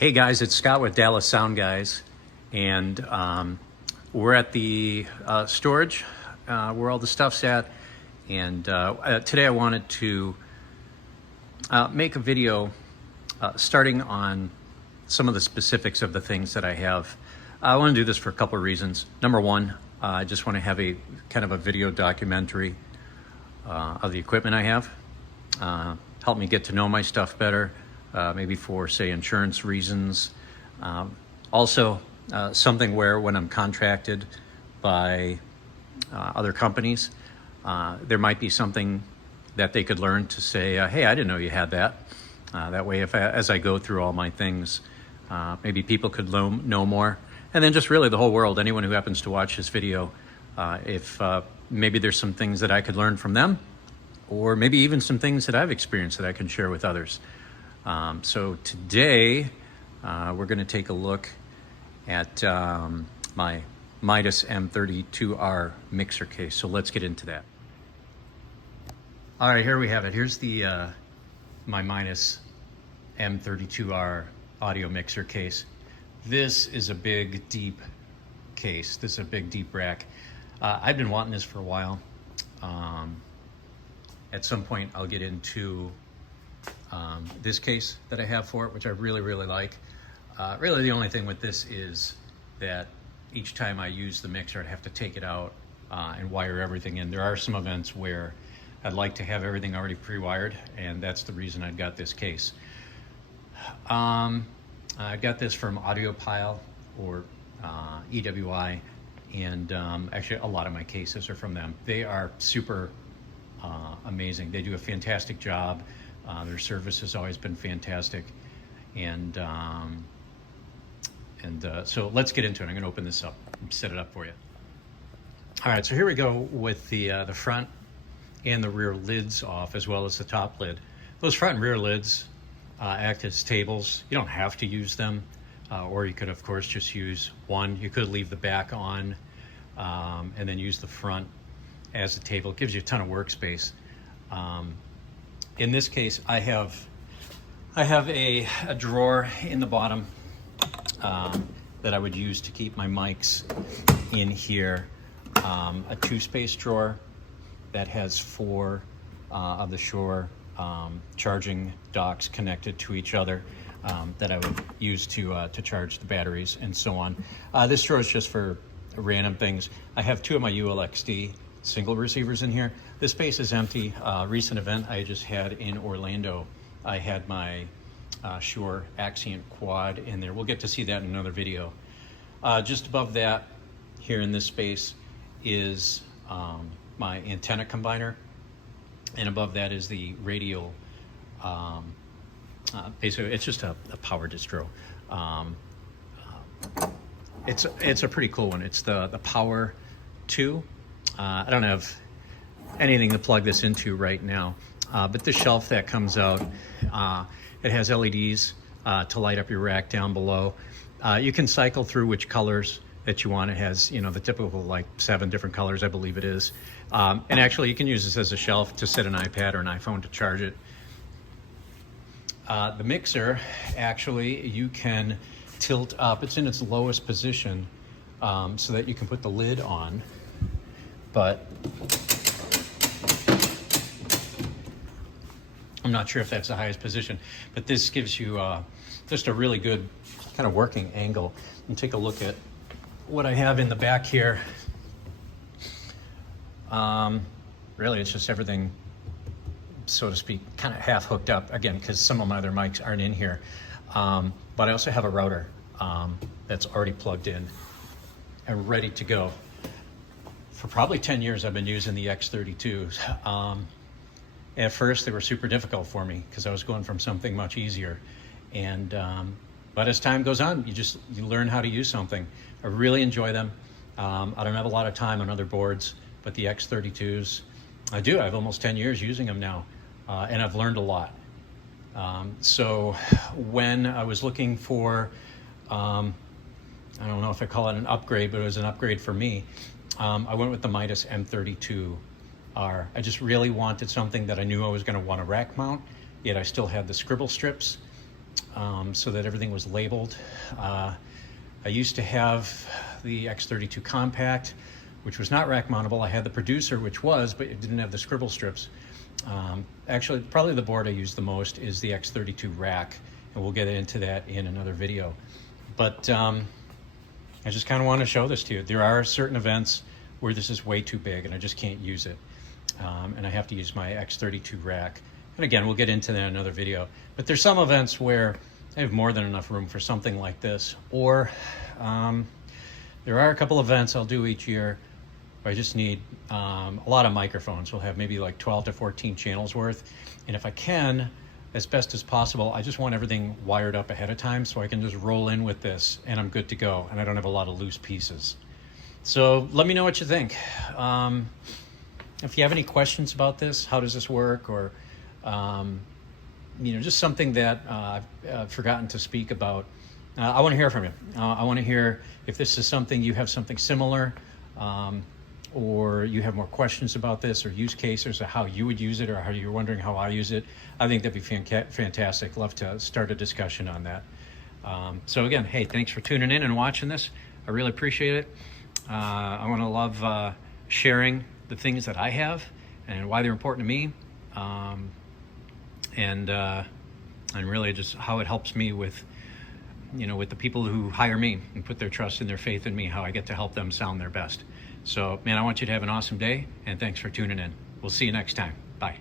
Hey guys, it's Scott with Dallas Sound Guys, and we're at the storage where all the stuff's at, and today I wanted to make a video starting on some of the specifics of the things that I have. I want to do this for a couple of reasons. Number one, I just want to have a kind of a video documentary of the equipment I have, help me get to know my stuff better. Maybe for, say, insurance reasons. Also, something where when I'm contracted by other companies, there might be something that they could learn to say, hey, I didn't know you had that. That way, as I go through all my things, maybe people could know more. And then just really the whole world, anyone who happens to watch this video, if maybe there's some things that I could learn from them, or maybe even some things that I've experienced that I can share with others. So today we're going to take a look at my Midas M32R mixer case. So let's get into that. All right, here we have it. Here's the my Midas M32R audio mixer case. This is a big, deep case. This is a big, deep rack. I've been wanting this for a while. At some point, I'll get into this case that I have for it, which I really, really like. Really the only thing with this is that each time I use the mixer, I'd have to take it out and wire everything in. There are some events where I'd like to have everything already pre-wired, and that's the reason I got this case. I got this from Audiopile or EWI, and actually a lot of my cases are from them. They are super amazing. They do a fantastic job. Their service has always been fantastic, and so let's get into it. I'm going to open this up and set it up for you. All right, so here we go with the front and the rear lids off, as well as the top lid. Those front and rear lids act as tables. You don't have to use them, or you could, of course, just use one. You could leave the back on and then use the front as a table. It gives you a ton of workspace. In this case, I have a drawer in the bottom that I would use to keep my mics in here. A 2-space drawer that has 4 of the Shure charging docks connected to each other that I would use to charge the batteries and so on. This drawer is just for random things. I have 2 of my ULXD single receivers in here. This space is empty. Recent event I just had in Orlando, I had my Shure Axient quad in there. We'll get to see that in another video. Just above that, here in this space, is my antenna combiner, and above that is the radial. Basically, it's just a power distro. It's a pretty cool one. It's the Power 2. I don't have anything to plug this into right now, but the shelf that comes out, it has LEDs to light up your rack down below. You can cycle through which colors that you want. It has, you know, the typical like 7 different colors, I believe it is. And actually, you can use this as a shelf to set an iPad or an iPhone to charge it. The mixer, actually, you can tilt up. It's in its lowest position so that you can put the lid on. But I'm not sure if that's the highest position, but this gives you just a really good kind of working angle. And take a look at what I have in the back here. Really, it's just everything, so to speak, kind of half hooked up, again, because some of my other mics aren't in here. But I also have a router that's already plugged in and ready to go. For probably 10 years, I've been using the X32s. At first, they were super difficult for me because I was going from something much easier. And but as time goes on, you learn how to use something. I really enjoy them. I don't have a lot of time on other boards, but the X32s, I do. I have almost 10 years using them now, and I've learned a lot. So when I was looking for, I don't know if I call it an upgrade, but it was an upgrade for me. I went with the Midas M32R. I just really wanted something that I knew I was going to want to rack mount, yet I still had the scribble strips so that everything was labeled. I used to have the X32 Compact, which was not rack mountable. I had the Producer, which was, but it didn't have the scribble strips. Actually, probably the board I use the most is the X32 Rack, and we'll get into that in another video. But I just kind of want to show this to you. There are certain events where this is way too big and I just can't use it. And I have to use my X32 Rack. And again, we'll get into that in another video. But there's some events where I have more than enough room for something like this. Or there are a couple events I'll do each year where I just need a lot of microphones. We'll have maybe like 12 to 14 channels worth. And if I can, as best as possible, I just want everything wired up ahead of time so I can just roll in with this and I'm good to go and I don't have a lot of loose pieces. So let me know what you think. If you have any questions about this, how does this work, or just something that I've forgotten to speak about, I want to hear from you. I want to hear if this is something you have something similar, or you have more questions about this, or use cases, or how you would use it, or how you're wondering how I use it. I think that'd be fantastic. Love to start a discussion on that. So again, hey, thanks for tuning in and watching this. I really appreciate it. I want to love sharing the things that I have and why they're important to me, and really just how it helps me with with the people who hire me and put their trust and their faith in me, how I get to help them sound their best. So, man, I want you to have an awesome day, and thanks for tuning in. We'll see you next time. Bye.